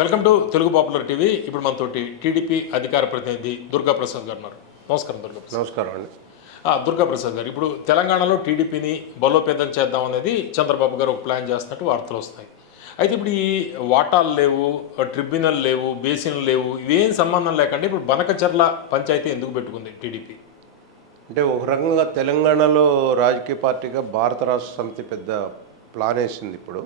Welcome to Telugu popular TV. ఇప్పుడు మనతోటి TDP అధికార ప్రతినిధి దుర్గా ప్రసాద్ గారు ఉన్నారు. నమస్కారం దుర్గా ప్రసాద్. నమస్కారం అండి. దుర్గా ప్రసాద్ గారు, ఇప్పుడు తెలంగాణలో టీడీపీని బలోపేతం చేద్దాం అనేది చంద్రబాబు గారు ఒక ప్లాన్ చేస్తున్నట్టు వార్తలు వస్తున్నాయి. అయితే ఇప్పుడు ఈ వాటాలు లేవు, ట్రిబ్యునల్ లేవు, బేసిన్లు లేవు, ఇవేం సంబంధం లేకుండా ఇప్పుడు బనకచర్ల పంచాయతీ ఎందుకు పెట్టుకుంది టీడీపీ? అంటే ఒక రకంగా తెలంగాణలో రాజకీయ పార్టీగా భారత రాష్ట్ర సమితి పెద్ద ప్లాన్ వేసింది. ఇప్పుడు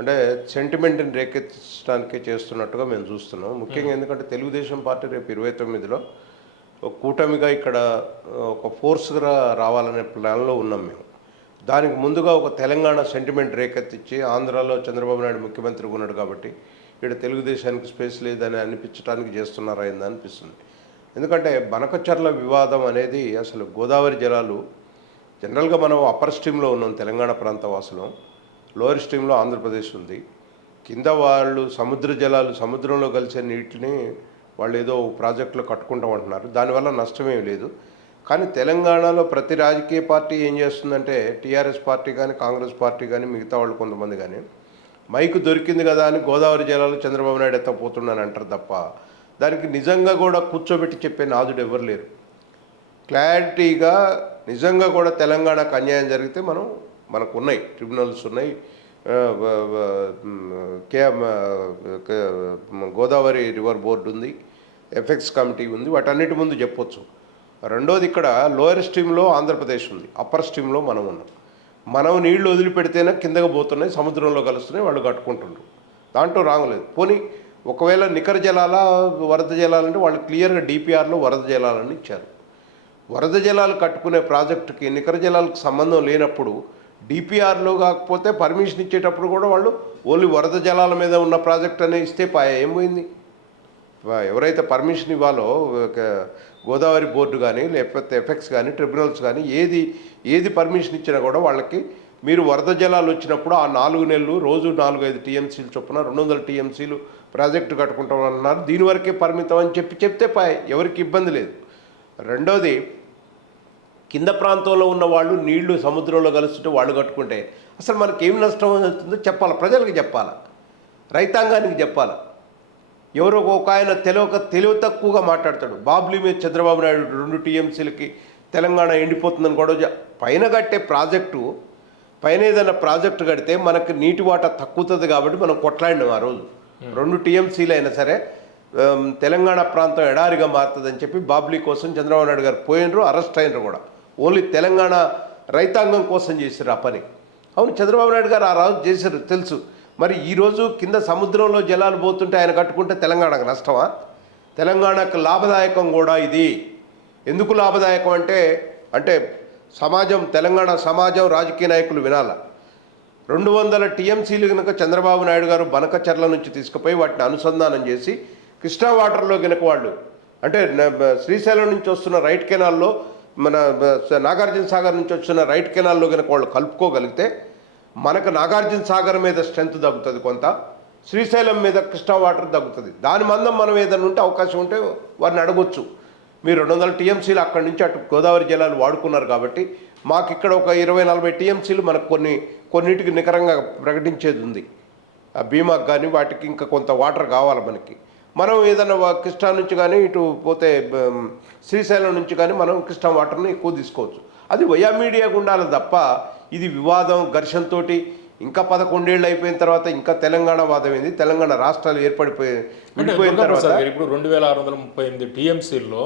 అంటే సెంటిమెంట్ని రేకెత్తించడానికి చేస్తున్నట్టుగా మేము చూస్తున్నాం. ముఖ్యంగా ఎందుకంటే తెలుగుదేశం పార్టీ రేపు 29లో ఒక కూటమిగా ఇక్కడ ఒక ఫోర్స్గా రావాలనే ప్లాన్లో ఉన్నాం మేము. దానికి ముందుగా ఒక తెలంగాణ సెంటిమెంట్ రేకెత్తించి ఆంధ్రాలో చంద్రబాబు నాయుడు ముఖ్యమంత్రిగా ఉన్నాడు కాబట్టి ఇక్కడ తెలుగుదేశానికి స్పేస్ లేదని అనిపించడానికి చేస్తున్నారైందని అనిపిస్తుంది. ఎందుకంటే బనకచర్ల వివాదం అనేది అసలు గోదావరి జలాలు జనరల్గా మనం అప్పర్ స్ట్రీమ్లో ఉన్నాం తెలంగాణ ప్రాంత వాసులం, లోయర్ స్ట్రీమ్లో ఆంధ్రప్రదేశ్ ఉంది. కింద వాళ్ళు సముద్ర జలాలు సముద్రంలో కలిసే నీటిని వాళ్ళు ఏదో ప్రాజెక్టులో కట్టుకుంటామంటున్నారు. దానివల్ల నష్టమేమి లేదు. కానీ తెలంగాణలో ప్రతి రాజకీయ పార్టీ ఏం చేస్తుందంటే టీఆర్ఎస్ పార్టీ కానీ కాంగ్రెస్ పార్టీ కానీ మిగతా వాళ్ళు కొంతమంది కానీ మైకు దొరికింది కదా అని గోదావరి జలాలు చంద్రబాబు నాయుడు ఎత్తపోతున్నాను అంటారు తప్ప దానికి నిజంగా కూడా కూర్చోబెట్టి చెప్పే నాదుడు ఎవరు లేరు. క్లారిటీగా నిజంగా కూడా తెలంగాణకు అన్యాయం జరిగితే మనకు ఉన్నాయి, ట్రిబ్యునల్స్ ఉన్నాయి, గోదావరి రివర్ బోర్డు ఉంది, ఎఫెక్ట్స్ కమిటీ ఉంది, వాటన్నిటి ముందు చెప్పొచ్చు. రెండోది ఇక్కడ లోయర్ స్ట్రీమ్లో ఆంధ్రప్రదేశ్ ఉంది, అప్పర్ స్ట్రీమ్లో మనం ఉన్నాం. మనం నీళ్లు వదిలిపెడితేనే కిందకు పోతున్నాయి, సముద్రంలో కలుస్తున్నాయి, వాళ్ళు కట్టుకుంటున్నారు. దాంట్లో రాగలేదు. పోనీ ఒకవేళ నికర జలాల వరద జలాలంటే వాళ్ళు క్లియర్గా డిపిఆర్లో వరద జలాలని ఇచ్చారు. వరద జలాలు కట్టుకునే ప్రాజెక్టుకి నికర జలాలకు సంబంధం లేనప్పుడు డిపిఆర్లో కాకపోతే పర్మిషన్ ఇచ్చేటప్పుడు కూడా వాళ్ళు ఓన్లీ వరద జలాల మీద ఉన్న ప్రాజెక్ట్ అనే ఇస్తే ఏం పోయింది? ఎవరైతే పర్మిషన్ ఇవ్వాలో గోదావరి బోర్డు కానీ లేకపోతే ఎఫెక్ట్స్ కానీ ట్రిబ్యునల్స్ కానీ ఏది పర్మిషన్ ఇచ్చినా కూడా వాళ్ళకి మీరు వరద జలాలు వచ్చినప్పుడు ఆ 4 నెలలు రోజు 4-5 టీఎంసీలు చొప్పున 200 టీఎంసీలు ప్రాజెక్టు కట్టుకుంటామన్నారు. దీని వరకే పరిమితం అని చెప్తే ఎవరికి ఇబ్బంది లేదు. రెండోది కింద ప్రాంతంలో ఉన్న వాళ్ళు నీళ్లు సముద్రంలో కలుస్తుంటే వాళ్ళు కట్టుకుంటే అసలు మనకి ఏం నష్టం అవుతుందో చెప్పాలి, ప్రజలకు చెప్పాలి, రైతాంగానికి చెప్పాలి. ఎవరో ఒక ఆయన తెలివి తక్కువగా మాట్లాడతాడు. బాబ్లీ మీద చంద్రబాబు నాయుడు 2 టీఎంసీలకి తెలంగాణ ఎండిపోతుందని కూడా పైన కట్టే ప్రాజెక్టు పైన ఏదైనా ప్రాజెక్టు కడితే మనకు నీటి వాటా తక్కువతుంది కాబట్టి మనం కొట్లాడినాం ఆ రోజు. 2 టీఎంసీలు అయినా సరే తెలంగాణ ప్రాంతం ఎడారిగా మారుతుందని చెప్పి బాబ్లీ కోసం చంద్రబాబు నాయుడు గారు పోయినరు, అరెస్ట్ అయినరు కూడా. ఓన్లీ తెలంగాణ రైతాంగం కోసం చేశారు ఆ పని. అవును, చంద్రబాబు నాయుడు గారు ఆ రోజు చేశారు, తెలుసు. మరి ఈరోజు కింద సముద్రంలో జలాలు పోతుంటే ఆయన కట్టుకుంటే తెలంగాణకు నష్టమా? తెలంగాణకు లాభదాయకం కూడా ఇది. ఎందుకు లాభదాయకం అంటే సమాజం, తెలంగాణ సమాజం, రాజకీయ నాయకులు వినాల. 200 టీఎంసీలు కనుక చంద్రబాబు నాయుడు గారు బనకచర్ల నుంచి తీసుకుపోయి వాటిని అనుసంధానం చేసి కృష్ణా వాటర్లో కనుక వాళ్ళు అంటే శ్రీశైలం నుంచి వస్తున్న రైట్ కెనాల్లో మన నాగార్జున సాగర్ నుంచి వచ్చిన రైట్ కెనాల్లో కనుక వాళ్ళు కలుపుకోగలిగితే మనకు నాగార్జున సాగర్ మీద స్ట్రెంత్ తగ్గుతుంది, కొంత శ్రీశైలం మీద కృష్ణా వాటర్ తగ్గుతుంది. దాని మందం మనం ఏదైనా ఉంటే అవకాశం ఉంటే వారిని అడగొచ్చు. మీరు 200 టీఎంసీలు అక్కడి నుంచి అటు గోదావరి జలాలు వాడుకున్నారు కాబట్టి మాకు ఇక్కడ ఒక 20-40 టీఎంసీలు మనకు కొన్నిటికి నికరంగా ప్రకటించేది ఉంది. ఆ బీమాకు కానీ వాటికి ఇంకా కొంత వాటర్ కావాలి మనకి. మనం ఏదైనా కృష్ణా నుంచి కానీ ఇటు పోతే శ్రీశైలం నుంచి కానీ మనం కృష్ణా వాటర్ని ఎక్కువ తీసుకోవచ్చు. అది వయా మీడియా ఉండాలి తప్ప ఇది వివాదం ఘర్షణతో ఇంకా 11 ఏళ్ళు అయిపోయిన తర్వాత ఇంకా తెలంగాణ వాదం ఏంది? తెలంగాణ రాష్ట్రాలు విడిపోయిన తర్వాత ఇప్పుడు 2638 టీఎంసీల్లో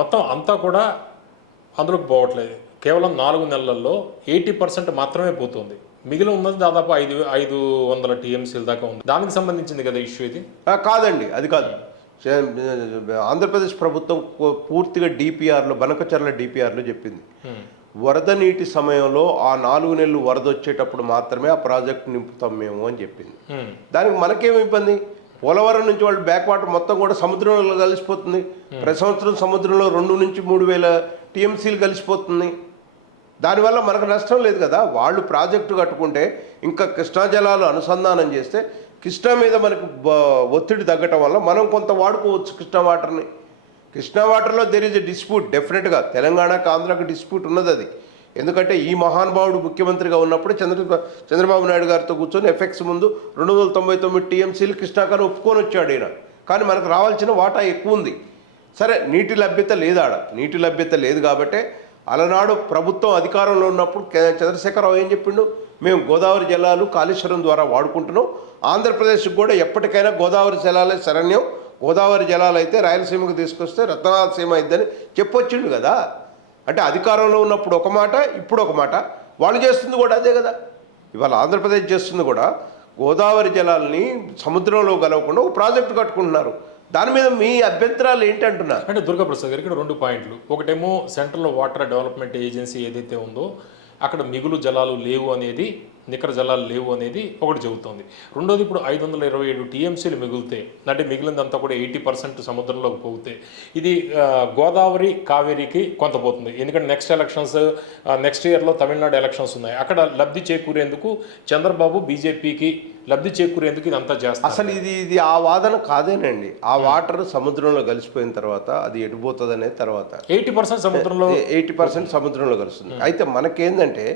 మొత్తం అంతా కూడా అందులోకి పోవట్లేదు. కేవలం 4 నెలల్లో 80% మాత్రమే పోతుంది. మిగిలిన ఉన్నది దాదాపు 500 టీఎంసీల దాకా ఉంది. దానికి సంబంధించింది కదా ఇష్యూ ఇది? కాదండి, అది కాదు. ఆంధ్రప్రదేశ్ ప్రభుత్వం పూర్తిగా డిపిఆర్లో బనకచర్ల డిపిఆర్లో చెప్పింది వరద నీటి సమయంలో ఆ 4 నెలలు వరద వచ్చేటప్పుడు మాత్రమే ఆ ప్రాజెక్ట్ నింపుతాం మేము అని చెప్పింది. దానికి మనకేమి ఇబ్బంది? పోలవరం నుంచి వాళ్ళు బ్యాక్ వాటర్ మొత్తం కూడా సముద్రంలో కలిసిపోతుంది. ప్రతి సంవత్సరం సముద్రంలో 2 నుంచి 3 వేల టీఎంసీలు కలిసిపోతుంది. దానివల్ల మనకు నష్టం లేదు కదా. వాళ్ళు ప్రాజెక్టు కట్టుకుంటే ఇంకా కృష్ణా జలాలు అనుసంధానం చేస్తే కృష్ణా మీద మనకు ఒత్తిడి తగ్గటం వల్ల మనం కొంత వాడుకోవచ్చు కృష్ణా వాటర్ని. కృష్ణా వాటర్లో దెర్ ఈజ్ ఎ డిస్ప్యూట్, డెఫినెట్గా తెలంగాణకు ఆంధ్రాకి డిస్ప్యూట్ ఉన్నది. అది ఎందుకంటే ఈ మహానుభావుడు ముఖ్యమంత్రిగా ఉన్నప్పుడు చంద్రబాబు నాయుడు గారితో కూర్చొని ఎఫెక్ట్స్ ముందు 299 టీఎంసీలు కృష్ణాకాన్ని ఒప్పుకొని వచ్చాడు ఈయన. కానీ మనకు రావాల్సిన వాటా ఎక్కువ ఉంది. సరే, నీటి లభ్యత లేదు, నీటి లభ్యత లేదు కాబట్టి అలనాడు ప్రభుత్వం అధికారంలో ఉన్నప్పుడు చంద్రశేఖరరావు ఏం చెప్పిండు, మేము గోదావరి జలాలు కాళేశ్వరం ద్వారా వాడుకుంటున్నాం, ఆంధ్రప్రదేశ్కి కూడా ఎప్పటికైనా గోదావరి జలాలే శరణ్యం, గోదావరి జలాలు అయితే రాయలసీమకు తీసుకొస్తే రత్నాసీమ అయిద్దని చెప్పొచ్చిండు కదా. అంటే అధికారంలో ఉన్నప్పుడు ఒక మాట, ఇప్పుడు ఒక మాట. వాళ్ళు చేస్తుంది కూడా అదే కదా. ఇవాళ ఆంధ్రప్రదేశ్ చేస్తుంది కూడా గోదావరి జలాల్ని సముద్రంలో కలవకుండా ఒక ప్రాజెక్టు కట్టుకుంటున్నారు. దాని మీద మీ అభ్యంతరాలు ఏంటి అంటున్నా? అంటే దుర్గాప్రసాద్ గారు ఇక్కడ 2 పాయింట్లు. ఒకటేమో సెంట్రల్ వాటర్ డెవలప్మెంట్ ఏజెన్సీ ఏదైతే ఉందో అక్కడ మిగులు జలాలు లేవు అనేది, నికర జలాలు లేవు అనేది ఒకటి చెబుతోంది. రెండోది, ఇప్పుడు 527 టీఎంసీలు మిగులుతాయి, అంటే మిగిలిందంతా కూడా 80% సముద్రంలోకి పోతే ఇది గోదావరి కావేరీకి కొంత పోతుంది. ఎందుకంటే నెక్స్ట్ ఇయర్లో తమిళనాడు ఎలక్షన్స్ ఉన్నాయి. అక్కడ లబ్ధి చేకూరేందుకు చంద్రబాబు బీజేపీకి లబ్ధి చేకూరేందుకు ఇదంతా చేస్తారు. అసలు ఇది ఆ వాదన కాదేనండి. ఆ వాటర్ సముద్రంలో కలిసిపోయిన తర్వాత అది ఎటుపోతుంది అనేది తర్వాత 80% సముద్రంలో 80% సముద్రంలో కలుస్తుంది. అయితే మనకేందంటే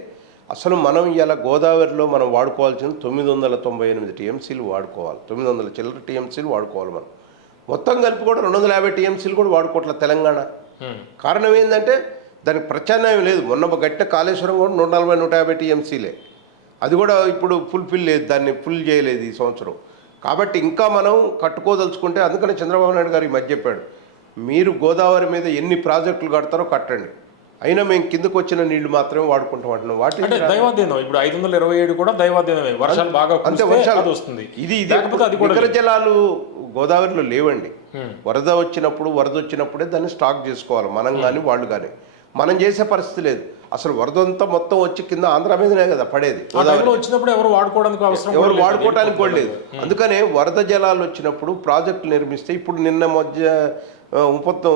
అసలు మనం ఇలా గోదావరిలో మనం వాడుకోవాల్సిన 998 టీఎంసీలు వాడుకోవాలి, 900 చిల్లర టీఎంసీలు వాడుకోవాలి. మనం మొత్తం కలిపి కూడా 250 టీఎంసీలు కూడా వాడుకోవట్లేదు తెలంగాణ. కారణం ఏంటంటే దానికి ప్రత్యామ్నాయం లేదు. మొన్న గట్ట కాళేశ్వరం కూడా 140 150 టీఎంసీలే, అది కూడా ఇప్పుడు ఫుల్ఫిల్ లేదు, దాన్ని ఫుల్ చేయలేదు ఈ సంవత్సరం. కాబట్టి ఇంకా మనం కట్టుకోదలుచుకుంటే, అందుకని చంద్రబాబు నాయుడు గారు ఈ మధ్య చెప్పాడు, మీరు గోదావరి మీద ఎన్ని ప్రాజెక్టులు కడతారో కట్టండి, అయినా మేము కిందకు వచ్చిన నీళ్లు మాత్రమే వాడుకుంటాం అంటున్నాం. వాటి దైవాధీనం. ఇప్పుడు 527 కూడా దైవాధీనమే, వర్షాలు బాగా అంతే, వర్షాలు వస్తుంది. ఇది నికర జలాలు గోదావరిలో లేవండి. వరద వచ్చినప్పుడే దాన్ని స్టాక్ చేసుకోవాలి మనం కానీ వాళ్ళు కానీ. మనం చేసే పరిస్థితి లేదు. అసలు వరద అంతా మొత్తం వచ్చి కింద ఆంధ్ర మీదనే కదా పడేది. వచ్చినప్పుడు ఎవరు వాడుకోవడానికి కూడా లేదు. అందుకనే వరద జలాలు వచ్చినప్పుడు ప్రాజెక్టులు నిర్మిస్తే, ఇప్పుడు నిన్న మధ్య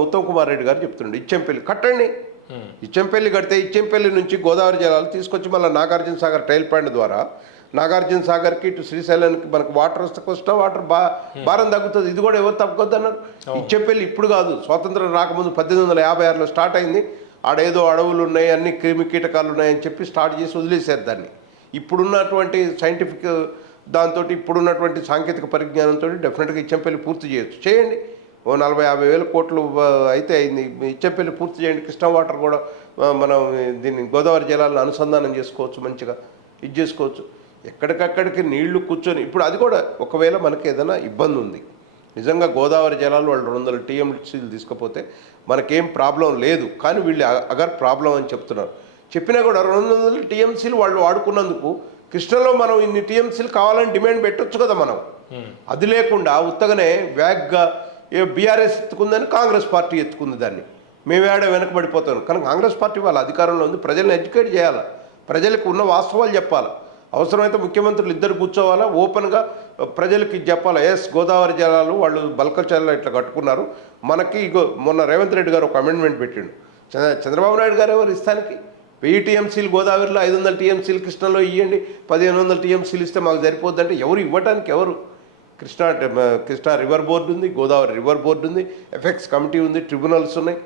ఉత్తమ్ కుమార్ రెడ్డి గారు చెప్తుండే ఇచ్చెంపల్లి కట్టండి, ఇచ్చెంపల్లి కడితే ఇచ్చెంపల్లి నుంచి గోదావరి జలాలు తీసుకొచ్చి మళ్ళీ నాగార్జున సాగర్ టైల్ ప్లాంట్ ద్వారా నాగార్జున సాగర్కి ఇటు శ్రీశైలానికి మనకు వాటర్ వస్తే వాటర్ భారం తగ్గుతుంది. ఇది కూడా ఎవరు తగ్గుద్ది అన్నారు. ఇచ్చెంపల్లి ఇప్పుడు కాదు, స్వాతంత్రం రాకముందు 1856లో స్టార్ట్ అయింది. ఆడేదో అడవులు ఉన్నాయి, అన్ని క్రిమి కీటకాలు ఉన్నాయని చెప్పి స్టార్ట్ చేసి వదిలేశారు దాన్ని. ఇప్పుడున్నటువంటి సైంటిఫిక్ దాంతో, ఇప్పుడున్నటువంటి సాంకేతిక పరిజ్ఞానంతో డెఫినెట్గా ఇచ్చెంపల్లి పూర్తి చేయొచ్చు. చేయండి, ఓ 40-50 వేల కోట్లు అయితే అయింది, ఇచ్చెంపల్లి పూర్తి చేయండి. కృష్ణా వాటర్ కూడా మనం దీన్ని గోదావరి జలాలను అనుసంధానం చేసుకోవచ్చు, మంచిగా ఇది చేసుకోవచ్చు. ఎక్కడికక్కడికి నీళ్లు కూర్చొని ఇప్పుడు అది కూడా ఒకవేళ మనకి ఏదైనా ఇబ్బంది ఉంది, నిజంగా గోదావరి జలాలు వాళ్ళు 200 టీఎంసీలు తీసుకపోతే మనకేం ప్రాబ్లం లేదు. కానీ వీళ్ళు అగర్ ప్రాబ్లం అని చెప్తున్నారు. చెప్పినా కూడా 200 టీఎంసీలు వాళ్ళు వాడుకున్నందుకు కృష్ణలో మనం ఇన్ని టీఎంసీలు కావాలని డిమాండ్ పెట్టొచ్చు కదా మనం. అది లేకుండా ఉత్తగానే వ్యాగ్గా బీఆర్ఎస్ ఎత్తుకుందని కాంగ్రెస్ పార్టీ ఎత్తుకుంది దాన్ని. మేమేడ వెనకబడిపోతాం. కానీ కాంగ్రెస్ పార్టీ వాళ్ళ అధికారంలో ఉంది, ప్రజల్ని ఎడ్యుకేట్ చేయాలి, ప్రజలకు ఉన్న వాస్తవాలు చెప్పాలి. అవసరమైతే ముఖ్యమంత్రులు ఇద్దరు కూర్చోవాలా, ఓపెన్గా ప్రజలకి చెప్పాలి, ఎస్ గోదావరి జలాలు వాళ్ళు బల్కచర్లో ఇట్లా కట్టుకున్నారు మనకి. ఇగో మొన్న రేవంత్ రెడ్డి గారు ఒక అమెండ్మెంట్ పెట్టిండు. చంద్రబాబు నాయుడు గారు ఎవరు ఇస్తానికి 1000 టీఎంసీలు గోదావరిలో, 500 టీఎంసీలు కృష్ణలో ఇవ్వండి, 1500 టీఎంసీలు ఇస్తే మాకు సరిపోద్దంటే ఎవరు ఇవ్వడానికి ఎవరు? కృష్ణా రివర్ బోర్డు ఉంది, గోదావరి రివర్ బోర్డు ఉంది, ఎఫెక్ట్స్ కమిటీ ఉంది, ట్రిబ్యునల్స్ ఉన్నాయి.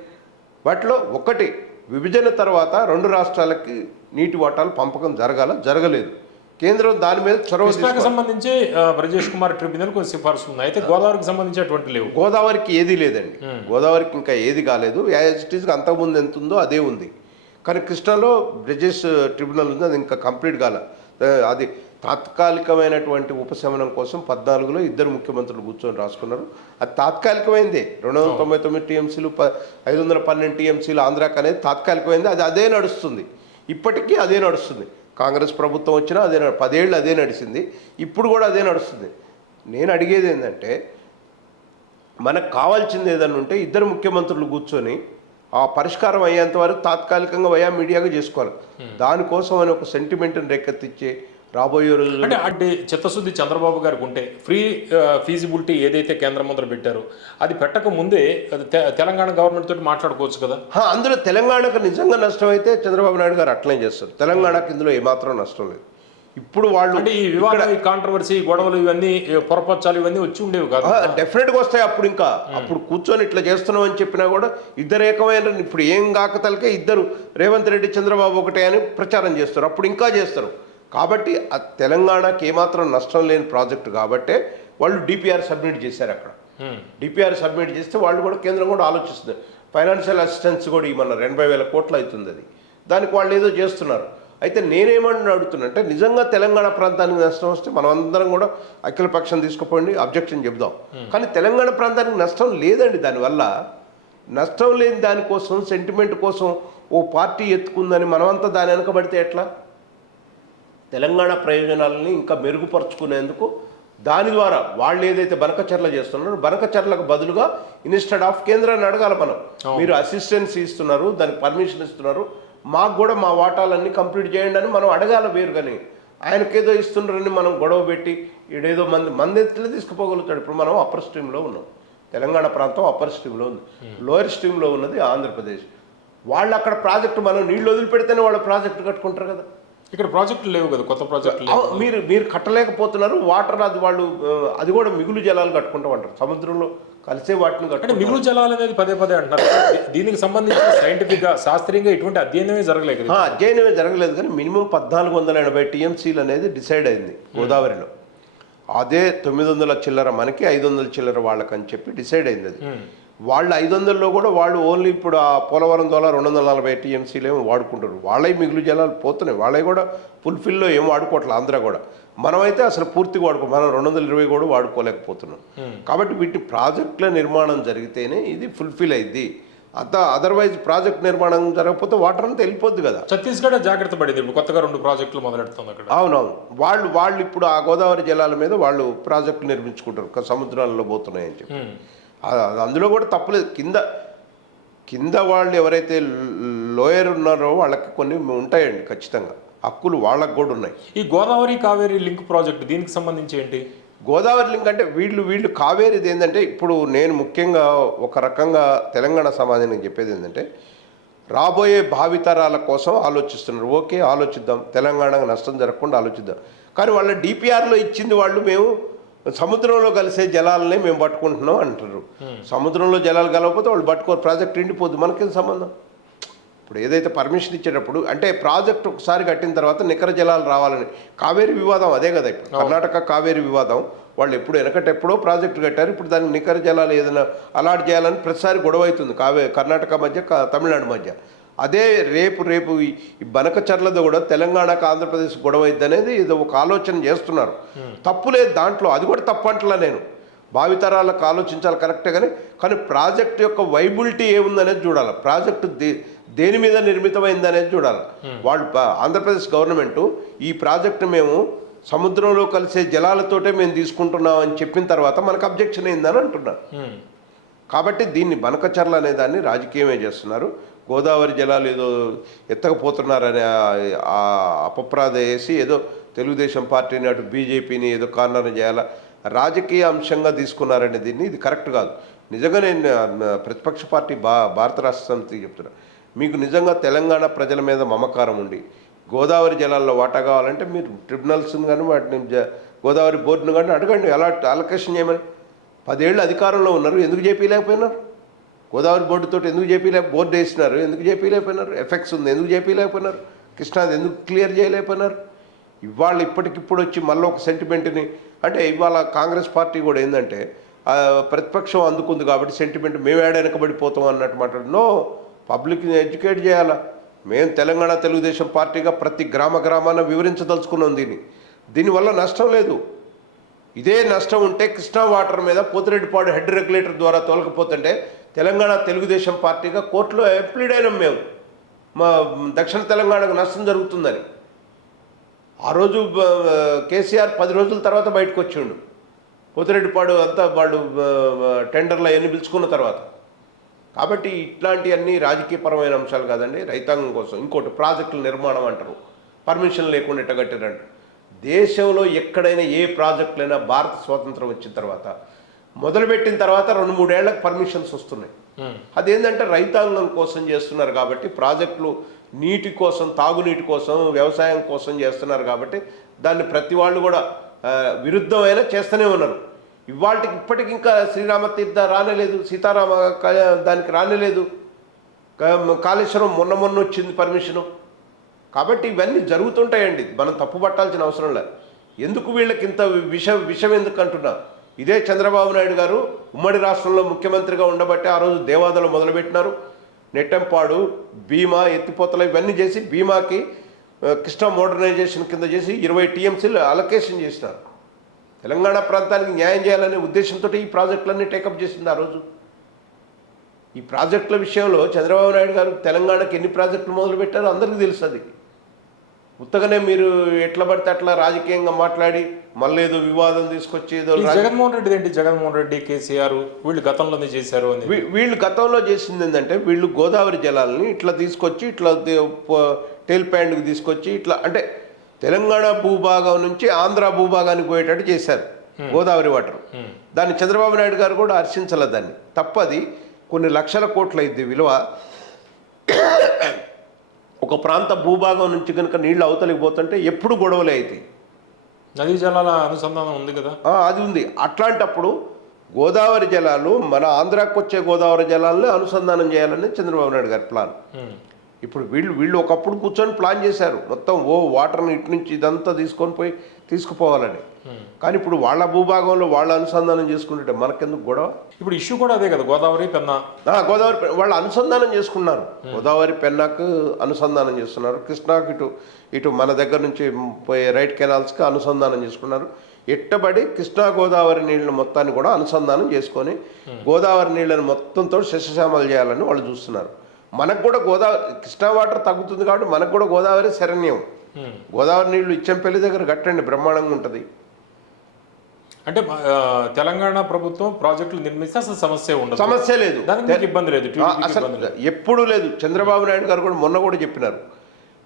వాటిలో ఒకటి విభజన తర్వాత 2 రాష్ట్రాలకి నీటి వాటాలు పంపకం జరగలేదు. కేంద్రం దాని మీద చొరవ సంబంధించి బ్రజేష్ కుమార్ ట్రిబ్యునల్ కొన్ని సిఫార్సు ఉన్నాయి. అయితే గోదావరికి సంబంధించి అటువంటి లేవు. గోదావరికి ఏది లేదండి, గోదావరికి ఇంకా ఏది కాలేదు. యాజిటీస్గా అంతకుముందు ఎంత ఉందో అదే ఉంది. కానీ కృష్ణాలో బ్రిజేష్ ట్రిబ్యునల్ ఉంది, అది ఇంకా కంప్లీట్ కాల. అది తాత్కాలికమైనటువంటి ఉపశమనం కోసం 14లో 2 ముఖ్యమంత్రులు కూర్చొని రాసుకున్నారు. అది తాత్కాలికమైందే. 299 టీఎంసీలు 512 టీఎంసీలు ఆంధ్రాకి అనేది తాత్కాలికమైంది. అది అదే నడుస్తుంది, ఇప్పటికీ అదే నడుస్తుంది. కాంగ్రెస్ ప్రభుత్వం వచ్చినా అదే 10 ఏళ్ళు అదే నడిచింది, ఇప్పుడు కూడా అదే నడుస్తుంది. నేను అడిగేది ఏంటంటే, మనకు కావాల్సింది ఏదన్నా ఉంటే 2 ముఖ్యమంత్రులు కూర్చొని ఆ పరిష్కారం అయ్యేంత వరకు తాత్కాలికంగా వయా మీడియాగా చేసుకోవాలి. దానికోసం అని ఒక సెంటిమెంట్ని రేకెత్తిచ్చే రాబోయే రోజులు అంటే చిత్తశుద్ధి చంద్రబాబు గారికి ఉంటే ఫ్రీ ఫీజిబిలిటీ ఏదైతే కేంద్రం ముందర పెట్టారో అది పెట్టక ముందే తెలంగాణ గవర్నమెంట్ తోటి మాట్లాడుకోవచ్చు కదా. అందులో తెలంగాణకు నిజంగా నష్టం అయితే చంద్రబాబు నాయుడు గారు అట్లనే చేస్తారు. తెలంగాణకు ఇందులో ఏమాత్రం నష్టం లేదు. ఇప్పుడు వాళ్ళు అంటే ఈ వివాదం, ఈ కాంట్రవర్సీ, గొడవలు ఇవన్నీ పొరపచ్చాలు ఇవన్నీ వచ్చి ఉండేవి కాదు. డెఫినెట్గా వస్తాయి. అప్పుడు ఇంకా అప్పుడు కూర్చొని ఇట్లా చేస్తున్నాం అని చెప్పినా కూడా ఇద్దరు ఏకమైన ఇప్పుడు ఏం కాకతలకే ఇద్దరు రేవంత్ రెడ్డి చంద్రబాబు ఒకటే అని ప్రచారం చేస్తారు. అప్పుడు ఇంకా చేస్తారు. కాబట్టి ఆ తెలంగాణకి ఏమాత్రం నష్టం లేని ప్రాజెక్టు కాబట్టే వాళ్ళు డిపిఆర్ సబ్మిట్ చేశారు. అక్కడ డిపిఆర్ సబ్మిట్ చేస్తే వాళ్ళు కూడా కేంద్రం కూడా ఆలోచిస్తుంది. ఫైనాన్షియల్ అసిస్టెన్స్ కూడా మన 80,000 కోట్లు అవుతుంది. అది దానికి వాళ్ళు ఏదో చేస్తున్నారు. అయితే నేనేమని అడుగుతున్నా అంటే నిజంగా తెలంగాణ ప్రాంతానికి నష్టం వస్తే మనం అందరం కూడా అఖిలపక్షం తీసుకుపోండి, అబ్జెక్షన్ చెప్దాం. కానీ తెలంగాణ ప్రాంతానికి నష్టం లేదండి. దానివల్ల నష్టం లేని దానికోసం సెంటిమెంట్ కోసం ఓ పార్టీ ఎత్తుకుందని మనమంతా దాని వెనకబడితే ఎట్లా? తెలంగాణ ప్రయోజనాలని ఇంకా మెరుగుపరుచుకునేందుకు దాని ద్వారా వాళ్ళు ఏదైతే బనకచర్ల చేస్తున్నారో బనకచర్లకు బదులుగా ఇన్స్టెడ్ ఆఫ్ కేంద్రాన్ని అడగాల మనం. మీరు అసిస్టెన్స్ ఇస్తున్నారు, దానికి పర్మిషన్ ఇస్తున్నారు, మాకు కూడా మా వాటాలన్నీ కంప్లీట్ చేయండి అని మనం అడగాల. వేరు కానీ ఆయనకేదో ఇస్తున్నారని మనం గొడవ పెట్టి ఈడేదో మంది ఎత్తులో తీసుకుపోగలుగుతాడు. ఇప్పుడు మనం అప్పర్ స్ట్రీమ్లో ఉన్నాం. తెలంగాణ ప్రాంతం అప్పర్ స్ట్రీమ్లో ఉంది, లోయర్ స్ట్రీమ్లో ఉన్నది ఆంధ్రప్రదేశ్. వాళ్ళు అక్కడ ప్రాజెక్టు మనం నీళ్ళు వదిలిపెడితేనే వాళ్ళు ప్రాజెక్టు కట్టుకుంటారు కదా. ఇక్కడ ప్రాజెక్టులు లేవు కదా, కొత్త ప్రాజెక్టులు. మీరు కట్టలేకపోతున్నారు. వాటర్ అది వాళ్ళు అది కూడా మిగులు జలాలు కట్టుకుంటూ ఉంటారు. సముద్రంలో కలిసే వాటిని అంటే మిగులు జలాలు అనేది పదే అంటారు. దీనికి సంబంధించి సైంటిఫిక్ గా శాస్త్రీయంగా ఇటువంటి అధ్యయనమే జరగలేదు. అధ్యయనమే జరగలేదు కానీ మినిమం 1480 టీఎంసీలు అనేది డిసైడ్ అయింది గోదావరిలో. అదే 900 చిల్లర మనకి, 500 చిల్లర వాళ్ళకని చెప్పి డిసైడ్ అయింది. అది వాళ్ళు 500లో కూడా వాళ్ళు ఓన్లీ ఇప్పుడు ఆ పోలవరం ద్వారా 240 టీఎంసీలు ఏమో వాడుకుంటారు. వాళ్ళవి మిగులు జలాలు పోతున్నాయి. వాళ్ళవి కూడా ఫుల్ఫిల్లో ఏం వాడుకోవట్లేదు. ఆంధ్ర కూడా మనమైతే అసలు పూర్తిగా వాడుకో, మనం 220 కూడా వాడుకోలేకపోతున్నాం. కాబట్టి వీటి ప్రాజెక్టుల నిర్మాణం జరిగితేనే ఇది ఫుల్ఫిల్ అయింది. అదర్వైజ్ ప్రాజెక్ట్ నిర్మాణం జరగకపోతే వాటర్ అంతా వెళ్ళిపోద్ది కదా. ఛత్తీస్గఢ్ జాగ్రత్త పడింది, ఇప్పుడు కొత్తగా 2 ప్రాజెక్టులు మొదలెడుతుంది అక్కడ. అవునవును. వాళ్ళు ఇప్పుడు ఆ గోదావరి జలాల మీద వాళ్ళు ప్రాజెక్టులు నిర్మించుకుంటారు, సముద్రాలలో పోతున్నాయని చెప్పి. అందులో కూడా తప్పలేదు. కింద వాళ్ళు ఎవరైతే లోయర్ ఉన్నారో వాళ్ళకి కొన్ని ఉంటాయండి ఖచ్చితంగా, హక్కులు వాళ్ళకు కూడా ఉన్నాయి. ఈ గోదావరి కావేరీ లింక్ ప్రాజెక్ట్ దీనికి సంబంధించి ఏంటి? గోదావరి లింక్ అంటే వీళ్ళు కావేరీది ఏంటంటే, ఇప్పుడు నేను ముఖ్యంగా ఒక రకంగా తెలంగాణ సమాజానికి చెప్పేది ఏంటంటే, రాబోయే భావితరాల కోసం ఆలోచిస్తున్నారు. ఓకే, ఆలోచిద్దాం, తెలంగాణకు నష్టం జరగకుండా ఆలోచిద్దాం. కానీ వాళ్ళ డిపిఆర్లో ఇచ్చింది వాళ్ళు మేము సముద్రంలో కలిసే జలాలనే మేము పట్టుకుంటున్నాం అంటారు. సముద్రంలో జలాలు కలవకపోతే వాళ్ళు పట్టుకోరు, ప్రాజెక్ట్ ఎండిపోద్ది. మనకేం సంబంధం? ఇప్పుడు ఏదైతే పర్మిషన్ ఇచ్చేటప్పుడు అంటే ప్రాజెక్ట్ ఒకసారి కట్టిన తర్వాత నికర జలాలు రావాలని, కావేరీ వివాదం అదే కదా. ఇప్పుడు కర్ణాటక కావేరీ వివాదం వాళ్ళు ఎప్పుడో ప్రాజెక్టు కట్టారు. ఇప్పుడు దానికి నికర జలాలు ఏదైనా అలాట్ చేయాలని ప్రతిసారి గొడవ అవుతుంది కర్ణాటక మధ్య, తమిళనాడు మధ్య. అదే రేపు ఈ బనకచర్లతో కూడా తెలంగాణకు ఆంధ్రప్రదేశ్ గొడవ అయింది అనేది ఇది ఒక ఆలోచన చేస్తున్నారు. తప్పు లేదు దాంట్లో, అది కూడా తప్పు అంటలా నేను. భావితరాలకు ఆలోచించాలి కరెక్టే, కానీ ప్రాజెక్ట్ యొక్క వైబిలిటీ ఏముందనేది చూడాలి. ప్రాజెక్టు దేని మీద నిర్మితమైంది అనేది చూడాలి. వాళ్ళు ఆంధ్రప్రదేశ్ గవర్నమెంటు ఈ ప్రాజెక్టు మేము సముద్రంలో కలిసే జలాలతోటే మేము తీసుకుంటున్నాం అని చెప్పిన తర్వాత మనకు అబ్జెక్షన్ అయిందని అంటున్నారు. కాబట్టి దీన్ని బనకచర్ల అనే దాన్ని రాజకీయమే చేస్తున్నారు. గోదావరి జలాలు ఏదో ఎత్తకపోతున్నారనే అపప్రాధ వేసి ఏదో తెలుగుదేశం పార్టీని అటు బీజేపీని ఏదో కార్నర్ చేయాలా రాజకీయ అంశంగా తీసుకున్నారనే దీన్ని, ఇది కరెక్ట్ కాదు. నిజంగా నేను ప్రతిపక్ష పార్టీ భారత రాష్ట్ర సమితికి చెప్తున్నా, మీకు నిజంగా తెలంగాణ ప్రజల మీద మమకారం ఉండి గోదావరి జలాల్లో వాటా కావాలంటే మీరు ట్రిబ్యునల్స్ని కానీ వాటిని గోదావరి బోర్డును కానీ అడగండి, అలొకేషన్ చేయమని. 10 ఏళ్ళు అధికారంలో ఉన్నారు, ఎందుకు చేపీలేకపోయినారు? గోదావరి బోర్డుతో ఎందుకు బోర్డు వేసినారు, ఎందుకు చేపీలేకపోయినారు? ఎఫెక్ట్స్ ఉంది, ఎందుకు చేపీలేకపోయినారు? కృష్ణాది ఎందుకు క్లియర్ చేయలేకపోయినారు? ఇవాళ ఇప్పటికిప్పుడు వచ్చి మళ్ళీ ఒక సెంటిమెంట్ని అంటే ఇవాళ కాంగ్రెస్ పార్టీ కూడా ఏంటంటే ప్రతిపక్షం అందుకుంది కాబట్టి సెంటిమెంట్ మేము ఏడ వెనకబడిపోతాం అన్నట్టు మాట్లాడు. నో, పబ్లిక్ని ఎడ్యుకేట్ చేయాలా. మేము తెలంగాణ తెలుగుదేశం పార్టీగా ప్రతి గ్రామాన వివరించదలుచుకున్నాం దీనివల్ల నష్టం లేదు. ఇదే నష్టం ఉంటే కృష్ణా వాటర్ మీద పోతిరెడ్డిపాడు హెడ్ రెగ్యులేటర్ ద్వారా తోలకపోతుంటే తెలంగాణ తెలుగుదేశం పార్టీగా కోర్టులో ప్లీడ్ అయినాం మేము, మా దక్షిణ తెలంగాణకు నష్టం జరుగుతుందని. ఆ రోజు కేసీఆర్ 10 రోజుల తర్వాత బయటకు వచ్చిండు. పోతిరెడ్డిపాడు అంతా వాళ్ళు టెండర్లు అవన్నీ పిలుచుకున్న తర్వాత. కాబట్టి ఇట్లాంటివన్నీ రాజకీయపరమైన అంశాలు కాదండి, రైతాంగం కోసం. ఇంకోటి ప్రాజెక్టుల నిర్మాణం అంటారు, పర్మిషన్ లేకుండా ఎట్టగట్టారంట. దేశంలో ఎక్కడైనా ఏ ప్రాజెక్టులైనా భారత స్వాతంత్రం వచ్చిన తర్వాత మొదలుపెట్టిన తర్వాత 2-3 ఏళ్లకు పర్మిషన్స్ వస్తున్నాయి. అదేంటంటే రైతాంగం కోసం చేస్తున్నారు కాబట్టి ప్రాజెక్టులు నీటి కోసం, తాగునీటి కోసం, వ్యవసాయం కోసం చేస్తున్నారు కాబట్టి దాన్ని ప్రతి వాళ్ళు కూడా విరుద్ధమైన చేస్తూనే ఉన్నారు. ఇప్పటికి ఇంకా శ్రీరామతీర్థ రానేలేదు, సీతారామ దానికి రానేలేదు, కాళేశ్వరం మొన్న వచ్చింది పర్మిషను. కాబట్టి ఇవన్నీ జరుగుతుంటాయండి, మనం తప్పు పట్టాల్సిన అవసరం లేదు. ఎందుకు వీళ్ళకి ఇంత విషం ఎందుకు అంటున్నా? ఇదే చంద్రబాబు నాయుడు గారు ఉమ్మడి రాష్ట్రంలో ముఖ్యమంత్రిగా ఉండబట్టి ఆ రోజు దేవాదలు మొదలుపెట్టినారు. నెట్టంపాడు, భీమా, ఎత్తిపోతలు ఇవన్నీ చేసి భీమాకి కృష్ణా మోడర్నైజేషన్ కింద చేసి 20 టీఎంసీలు అలొకేషన్ చేసినారు. తెలంగాణ ప్రాంతానికి న్యాయం చేయాలనే ఉద్దేశంతో ఈ ప్రాజెక్టులన్నీ టేకప్ చేసింది ఆ రోజు. ఈ ప్రాజెక్టుల విషయంలో చంద్రబాబు నాయుడు గారు తెలంగాణకి ఎన్ని ప్రాజెక్టులు మొదలుపెట్టారో అందరికీ తెలుస్తుంది. ఉత్తగానే మీరు ఎట్లా పడితే అట్లా రాజకీయంగా మాట్లాడి మళ్ళీ ఏదో వివాదం తీసుకొచ్చి ఏదో జగన్మోహన్ రెడ్డి ఏంటి, జగన్మోహన్ రెడ్డి, కేసీఆర్ వీళ్ళు గతంలోనే చేశారు అని. వీళ్ళు గతంలో చేసింది ఏంటంటే, వీళ్ళు గోదావరి జలాలని ఇట్లా తీసుకొచ్చి ఇట్లా టేల్ ప్యాండ్కి తీసుకొచ్చి ఇట్లా అంటే తెలంగాణ భూభాగం నుంచి ఆంధ్ర భూభాగానికి పోయేటట్టు చేశారు గోదావరి వాటర్. దాన్ని చంద్రబాబు నాయుడు గారు కూడా హర్షించలేదు. దాన్ని తప్పది, కొన్ని లక్షల కోట్ల అయింది విలువ. ఒక ప్రాంత భూభాగం నుంచి కనుక నీళ్లు అవతలికి పోతుంటే ఎప్పుడు గొడవలే అవుతాయి. నదీ జలాల అనుసంధానం ఉంది కదా, అది ఉంది. అట్లాంటప్పుడు గోదావరి జలాలు మన ఆంధ్రాకి వచ్చే గోదావరి జలాలను అనుసంధానం చేయాలని చంద్రబాబు నాయుడు గారి ప్లాన్. ఇప్పుడు వీళ్ళు ఒకప్పుడు కూర్చొని ప్లాన్ చేశారు మొత్తం వాటర్ని ఇటు నుంచి ఇదంతా తీసుకుపోవాలని. కానీ ఇప్పుడు వాళ్ళ భూభాగంలో వాళ్ళ అనుసంధానం చేసుకుంటే మనకెందుకు గొడవ? ఇప్పుడు ఇష్యూ కూడా అదే కదా, గోదావరి పెన్నా. గోదావరి వాళ్ళు అనుసంధానం చేసుకున్నారు, గోదావరి పెన్నాకు అనుసంధానం చేస్తున్నారు, కృష్ణాకు ఇటు మన దగ్గర నుంచి పోయే రైట్ కెనాల్స్కి అనుసంధానం చేసుకున్నారు. ఎట్టబడి కృష్ణా గోదావరి నీళ్ళని మొత్తాన్ని కూడా అనుసంధానం చేసుకొని గోదావరి నీళ్ళని మొత్తంతో శస్యశ్యామలు చేయాలని వాళ్ళు చూస్తున్నారు. మనకు కూడా కృష్ణా వాటర్ తగ్గుతుంది కాబట్టి మనకు కూడా గోదావరి శరణ్యం. గోదావరి నీళ్లు ఇచ్చంపల్లి దగ్గర కట్టండి, బ్రహ్మాండంగా ఉంటుంది. అంటే తెలంగాణ ప్రభుత్వం ప్రాజెక్టులు నిర్మిస్తే అసలు సమస్య లేదు, దానికి ఇబ్బంది లేదు, అసలు ఎప్పుడూ లేదు. చంద్రబాబు నాయుడు గారు కూడా మొన్న కూడా చెప్పినారు,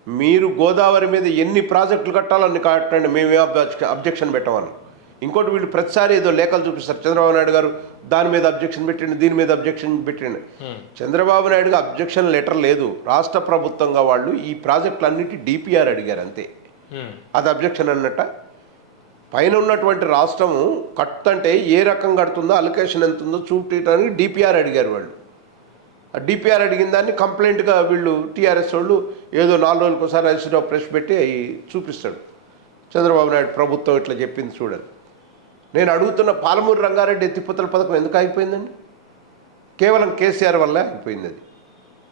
మీరు గోదావరి మీద ఎన్ని ప్రాజెక్టులు కట్టాలో అన్ని కట్టండి, మేమే అబ్జెక్షన్ పెట్టమని. ఇంకోటి వీళ్ళు ప్రతిసారి ఏదో లేఖలు చూపిస్తారు, చంద్రబాబు నాయుడు గారు దాని మీద అబ్జెక్షన్ పెట్టండి, దీని మీద అబ్జెక్షన్ పెట్టండి. చంద్రబాబు నాయుడుగా అబ్జెక్షన్ లెటర్ లేదు, రాష్ట్ర ప్రభుత్వంగా వాళ్ళు ఈ ప్రాజెక్టులన్నిటి డిపిఆర్ అడిగారు అంతే. అది అబ్జెక్షన్ అన్నట్ట. పైన ఉన్నటువంటి రాష్ట్రము కట్టంటే ఏ రకం కడుతుందో, అలొకేషన్ ఎంత ఉందో చూపించడానికి డిపిఆర్ అడిగారు వాళ్ళు. ఆ డిపిఆర్ అడిగిన దాన్ని కంప్లైంట్గా వీళ్ళు టీఆర్ఎస్ వాళ్ళు ఏదో 4 రోజులకు ఒకసారి ఐసీలో ప్రెస్ పెట్టి చూపిస్తాడు, చంద్రబాబు నాయుడు ప్రభుత్వం ఇట్లా చెప్పింది చూడండి. నేను అడుగుతున్న పాలమూరు రంగారెడ్డి ఎత్తిపోతల పథకం ఎందుకు అయిపోయిందండి? కేవలం కేసీఆర్ వల్ల అయిపోయింది. అది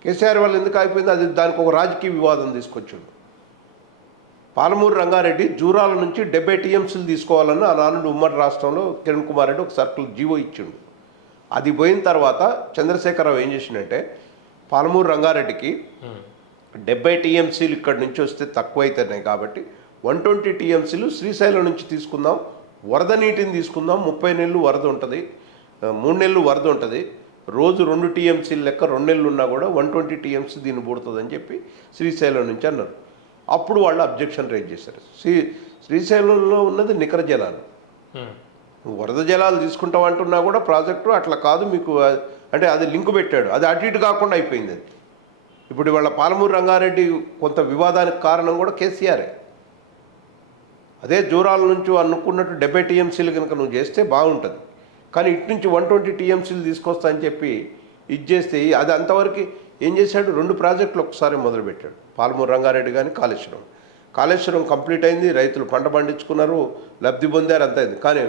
కేసీఆర్ వల్ల ఎందుకు అయిపోయింది? అది దానికి ఒక రాజకీయ వివాదం తీసుకొచ్చాడు. పాలమూరు రంగారెడ్డి జూరాల నుంచి 70 టీఎంసీలు తీసుకోవాలని ఆ నానుడు ఉమ్మడి రాష్ట్రంలో కిరణ్ కుమార్ రెడ్డి ఒక సర్కిల్ జీవో ఇచ్చిండు. అది పోయిన తర్వాత చంద్రశేఖరరావు ఏం చేసిండంటే, పాలమూరు రంగారెడ్డికి 70 టీఎంసీలు ఇక్కడి నుంచి వస్తే తక్కువ అవుతున్నాయి కాబట్టి 120 టీఎంసీలు శ్రీశైలం నుంచి తీసుకుందాం, వరద నీటిని తీసుకుందాం, 30 నెలలు వరద ఉంటుంది, 3 నెలలు వరద ఉంటుంది, రోజు 2 టీఎంసీలు లెక్క 2 నెలలు ఉన్నా కూడా 120 టీఎంసీ దీన్ని పుడుతుందని చెప్పి శ్రీశైలం నుంచి అన్నారు. అప్పుడు వాళ్ళు అబ్జెక్షన్ రైజ్ చేశారు. శ్రీశైలంలో ఉన్నది నికర జలాలు, వరద జలాలు తీసుకుంటాం అంటున్నా కూడా ప్రాజెక్టు అట్లా కాదు మీకు అంటే అది లింకు పెట్టాడు, అది అటు ఇటు కాకుండా అయిపోయింది. అది ఇప్పుడు వాళ్ళ పాలమూరు రంగారెడ్డి కొంత వివాదానికి కారణం కూడా కేసీఆరే. అదే జూరాల నుంచి అనుకున్నట్టు 70 టీఎంసీలు కనుక నువ్వు చేస్తే బాగుంటుంది, కానీ ఇటు నుంచి 120 టీఎంసీలు తీసుకొస్తా అని చెప్పి ఇది చేస్తే అది అంతవరకు ఏం చేశాడు? 2 ప్రాజెక్టులు ఒకసారి మొదలుపెట్టాడు, పాలమూరు రంగారెడ్డి కానీ కాళేశ్వరం కంప్లీట్ అయింది, రైతులు పంట పండించుకున్నారు, లబ్ధి పొందారు, అంత అయింది. కానీ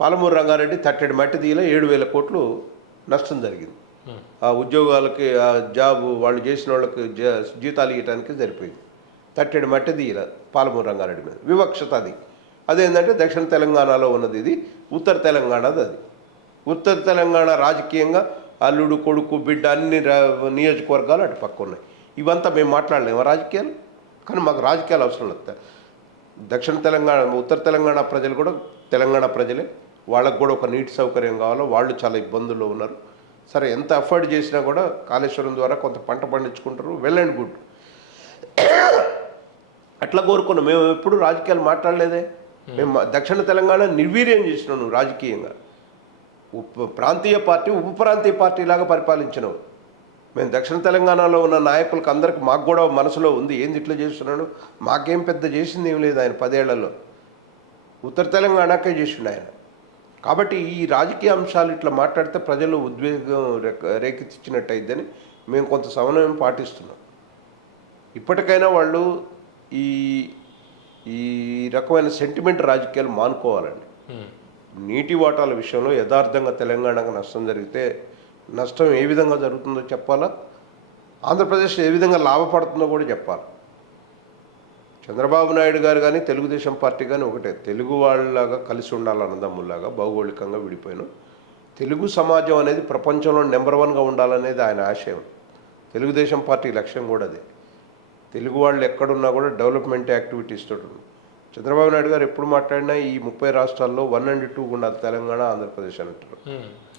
పాలమూరు రంగారెడ్డి తట్టెడు మట్టి తీయలో 7,000 కోట్లు నష్టం జరిగింది. ఆ ఉద్యోగాలకి ఆ జాబ్ వాళ్ళు చేసిన వాళ్ళకి జీతాలు ఇవ్వడానికి సరిపోయింది. తట్టెడు మట్టి తీయల పాలమూరు రంగారెడ్డి మీద వివక్షత. అదేంటంటే దక్షిణ తెలంగాణలో ఉన్నది, ఇది ఉత్తర తెలంగాణది. అది ఉత్తర తెలంగాణ రాజకీయంగా అల్లుడు కొడుకు బిడ్డ అన్ని నియోజకవర్గాలు అటు పక్క ఉన్నాయి. ఇవంతా మేము మాట్లాడలేము రాజకీయాలు, కానీ మాకు రాజకీయాలు అవసరం లేదు. దక్షిణ తెలంగాణ ఉత్తర తెలంగాణ ప్రజలు కూడా తెలంగాణ ప్రజలే, వాళ్ళకు కూడా ఒక నీటి సౌకర్యం కావాలో, వాళ్ళు చాలా ఇబ్బందుల్లో ఉన్నారు. సరే ఎంత ఎఫర్ట్ చేసినా కూడా కాళేశ్వరం ద్వారా కొంత పంట పండించుకుంటారు, వెల్ అండ్ గుడ్, అట్లా కోరుకున్నాం. మేము ఎప్పుడు రాజకీయాలు మాట్లాడలేదే. మేము దక్షిణ తెలంగాణ నిర్వీర్యం చేసినాం రాజకీయంగా. ప్రాంతీయ పార్టీ ఉప ప్రాంతీయ పార్టీ లాగా పరిపాలించినావు. మేము దక్షిణ తెలంగాణలో ఉన్న నాయకులకు అందరికి మాకు కూడా మనసులో ఉంది, ఏంది ఇట్లా చేస్తున్నాడు, మాకేం పెద్ద చేసింది ఏం లేదు ఆయన 10 ఏళ్లలో, ఉత్తర తెలంగాణకే చేసిండు ఆయన. కాబట్టి ఈ రాజకీయ అంశాలు ఇట్లా మాట్లాడితే ప్రజలు ఉద్వేగం రేకెత్తించినట్టు అయిద్దని మేము కొంత సమన్వయం పాటిస్తున్నాం. ఇప్పటికైనా వాళ్ళు ఈ ఈ రకమైన సెంటిమెంట్ రాజకీయాలు మానుకోవాలండి. నీటి వాటాల విషయంలో యథార్థంగా తెలంగాణకు నష్టం జరిగితే నష్టం ఏ విధంగా జరుగుతుందో చెప్పాలా, ఆంధ్రప్రదేశ్ ఏ విధంగా లాభపడుతుందో కూడా చెప్పాలి. చంద్రబాబు నాయుడు గారు కానీ తెలుగుదేశం పార్టీ కానీ ఒకటే, తెలుగు వాళ్ళలాగా కలిసి ఉండాలి, అన్నదమ్ముల్లాగా భౌగోళికంగా విడిపోయిన తెలుగు సమాజం అనేది ప్రపంచంలో నెంబర్ 1గా ఉండాలనేది ఆయన ఆశయం. తెలుగుదేశం పార్టీ లక్ష్యం కూడా అదే. తెలుగు వాళ్ళు ఎక్కడున్నా కూడా డెవలప్మెంట్ యాక్టివిటీస్ తోటి ఉంది. చంద్రబాబు నాయుడు గారు ఎప్పుడు మాట్లాడినా ఈ 30 రాష్ట్రాల్లో 1 and 2 ఉండాలి, తెలంగాణ ఆంధ్రప్రదేశ్ అని అంటారు.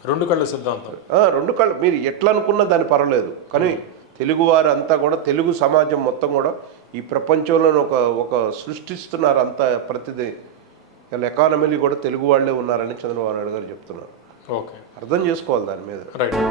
2 కళ్ళ సిద్ధాంతం. 2 కళ్ళు మీరు ఎట్లా అనుకున్నా దాన్ని పర్వాలేదు, కానీ తెలుగువారు అంతా కూడా, తెలుగు సమాజం మొత్తం కూడా ఈ ప్రపంచంలో ఒక సృష్టిస్తున్నారు అంతా. ప్రతిదీ ఎకానమీలు కూడా తెలుగు వాళ్ళే ఉన్నారని చంద్రబాబు నాయుడు గారు చెప్తున్నారు. ఓకే, అర్థం చేసుకోవాలి దాని మీద. రైట్.